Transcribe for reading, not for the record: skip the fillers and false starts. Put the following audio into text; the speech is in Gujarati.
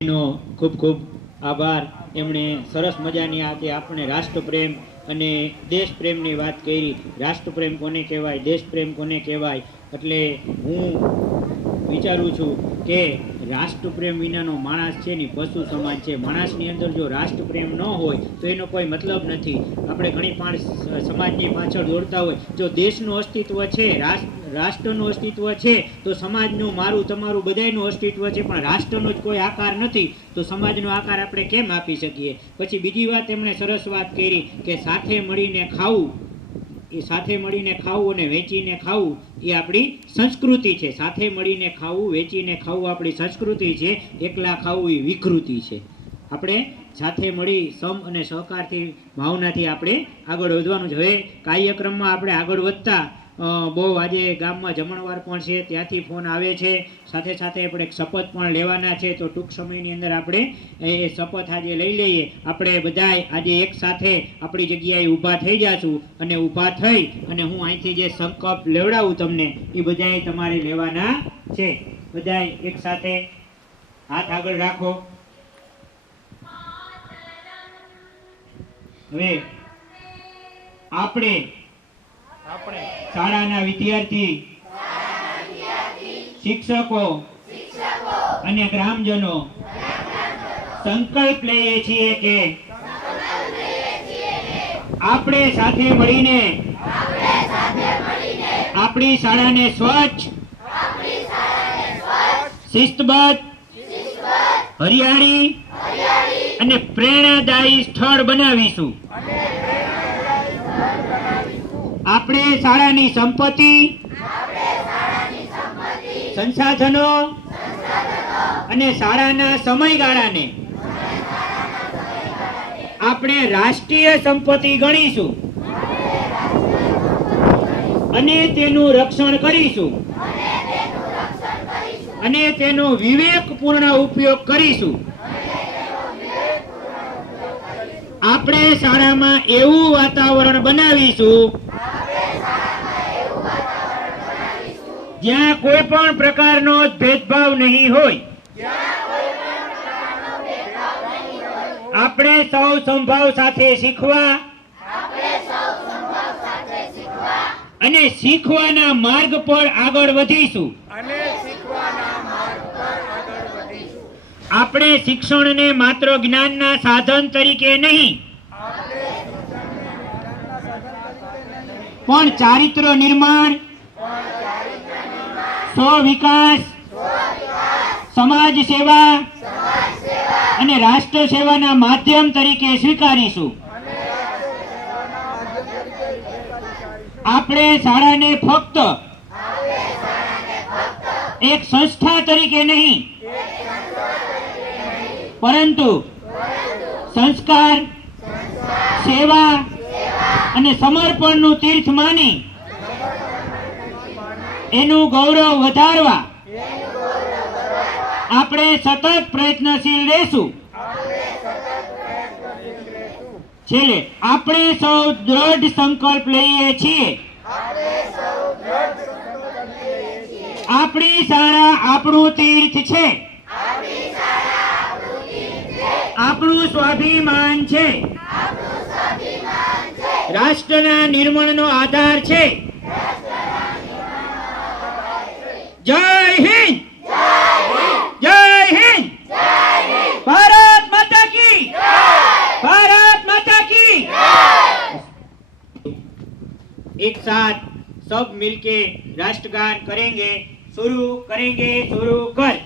નો ખૂબ ખૂબ આભાર। એમણે સરસ મજાની આજે આપણે રાષ્ટ્રપ્રેમ અને દેશપ્રેમની વાત કરી। રાષ્ટ્રપ્રેમ કોને કહેવાય, દેશપ્રેમ કોને કહેવાય, એટલે હું વિચારું છું કે રાષ્ટ્રપ્રેમ વિનાનો માણસ છે ને પશુ સમાન છે। માણસની અંદર જો રાષ્ટ્રપ્રેમ ન હોય તો એનો કોઈ મતલબ નથી। આપણે ઘણી પણ સમાજની પાછળ દોડતા હોય, જો દેશનું અસ્તિત્વ છે, રાષ્ટ્રનું અસ્તિત્વ છે તો સમાજનું, મારું, તમારું બધાયનું અસ્તિત્વ છે, પણ રાષ્ટ્રનો જ કોઈ આકાર નથી તો સમાજનો આકાર આપણે કેમ આપી શકીએ। પછી બીજી વાત એમણે સરસ વાત કરી કે સાથે મળીને ખાવું, એ સાથે મળીને ખાવું અને વેચીને ખાવું એ આપણી સંસ્કૃતિ છે। સાથે મળીને ખાવું, વેચીને ખાવું આપણી સંસ્કૃતિ છે, એકલા ખાવું એ વિકૃતિ છે। આપણે સાથે મળી સમ અને સહકારથી ભાવનાથી આપણે આગળ વધવાનું છે। હવે કાર્યક્રમમાં આપણે આગળ વધતા બહુ આજે ગામમાં જમણવાર પણ છે, ત્યાંથી ફોન આવે છે, સાથે સાથે આપણે શપથ પણ લેવાના છે, તો ટૂંક સમયની અંદર આપણે એ શપથ આજે લઈ લઈએ। આપણે બધાય આજે એક સાથે આપણી જગ્યાએ ઊભા થઈ જાશું અને ઊભા થઈ અને હું અહીંથી જે સંકલ્પ લેવડાવું તમને એ બધાય તમારે લેવાના છે। બધાય એક સાથે હાથ આગળ રાખો। હવે આપણે શાળાના વિદ્યાર્થી, શિક્ષકો અને ગ્રામજનો સંકલ્પ લઈએ છીએ કે આપણે સાથે મળીને આપણી શાળાને સ્વચ્છ, શિસ્તબદ્ધ, હરિયાળી અને પ્રેરણાદાયી સ્થળ બનાવીશું। આપણે શાળાની સંપત્તિ, સંસાધનો અને શાળાના સમયગાળાને આપણે રાષ્ટ્રીય સંપત્તિ ગણીશું અને તેનું રક્ષણ કરીશું અને તેનો વિવેકપૂર્ણ ઉપયોગ કરીશું। આપણે શાળામાં એવું વાતાવરણ બનાવીશું જ્યાં કોઈ પણ પ્રકારનો ભેદભાવ નહીં હોય। આપણે સૌ સંભાવ સાથે શીખવા અને શીખવાના માર્ગ પર આગળ વધીશું। આપણે શિક્ષણને માત્ર જ્ઞાનના સાધન તરીકે નહીં પણ ચારિત્ર નિર્માણ, સ્વ વિકાસ, સમાજ સેવા અને રાષ્ટ્ર સેવાના માધ્યમ તરીકે સ્વીકારીશું। આપણે શાળાને ફક્ત એક સંસ્થા તરીકે નહીં પરંતુ સંસ્કાર, સેવા અને સમર્પણનું તીર્થ માની એનું ગૌરવ વધારવા આપણે સતત પ્રયત્નશીલ રહેશું। છેલ્લે આપણે સૌ દ્રઢ સંકલ્પ લઈએ છીએ આપણી શાળા આપણું તીર્થ છે, આપણું સ્વાભિમાન છે, રાષ્ટ્રના નિર્માણનો આધાર છે। જય હિન્દ, જય હિન્દ, ભારત માતા की, भारत माता की। एक साथ सब मिलके राष्ट्रगान करेंगे। शुरू करेंगे, शुरू कर।